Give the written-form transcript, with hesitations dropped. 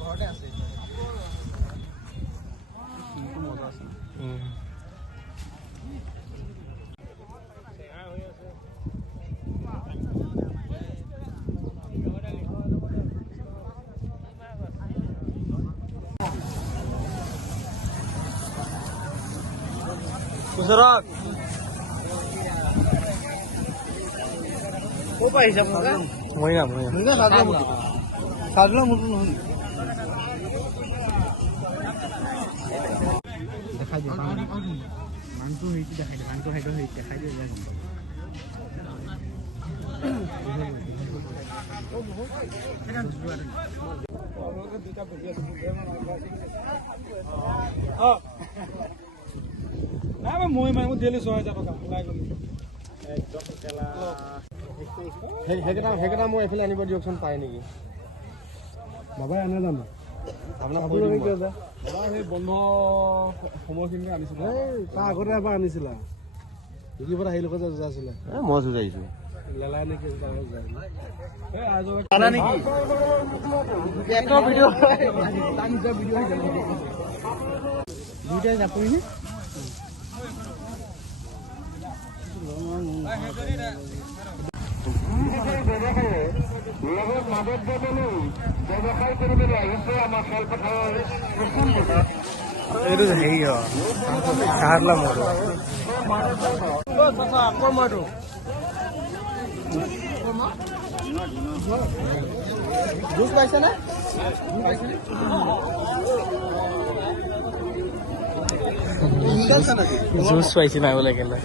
ঘৰতে আছে মজা আছে Kusarak. Kok pa isa mo ka? Moya. Moya sadla mo. Sadla mo non. Dekha di mantu hiti dekha di mantu hedo hiti dekha di ja gum. মই daily ৬০০০ টকা ওলাই গ'লো একদম কেলা সেইকেইটা মই এইফালে আনিব দিয়কচোন পায় নেকি বাবাই আনে জানো আপোনাক কৈ দিম কিয় বাবা সেই বন্ধ সময়খিনিতে আনিছিলোঁ তাৰ আগতে এবাৰ আনিছিলা কি পৰা সেই লগত যা আছিলে মই যুজাইছোঁ লেলাই নেকি আনা নেকি একটা ভিডিও তাৰ নিজৰ ভিডিও আহি যাব দুইটাই যাপৰি নে জুচ পাইছে নে জুচ পাইছে নাই বোলে কেলে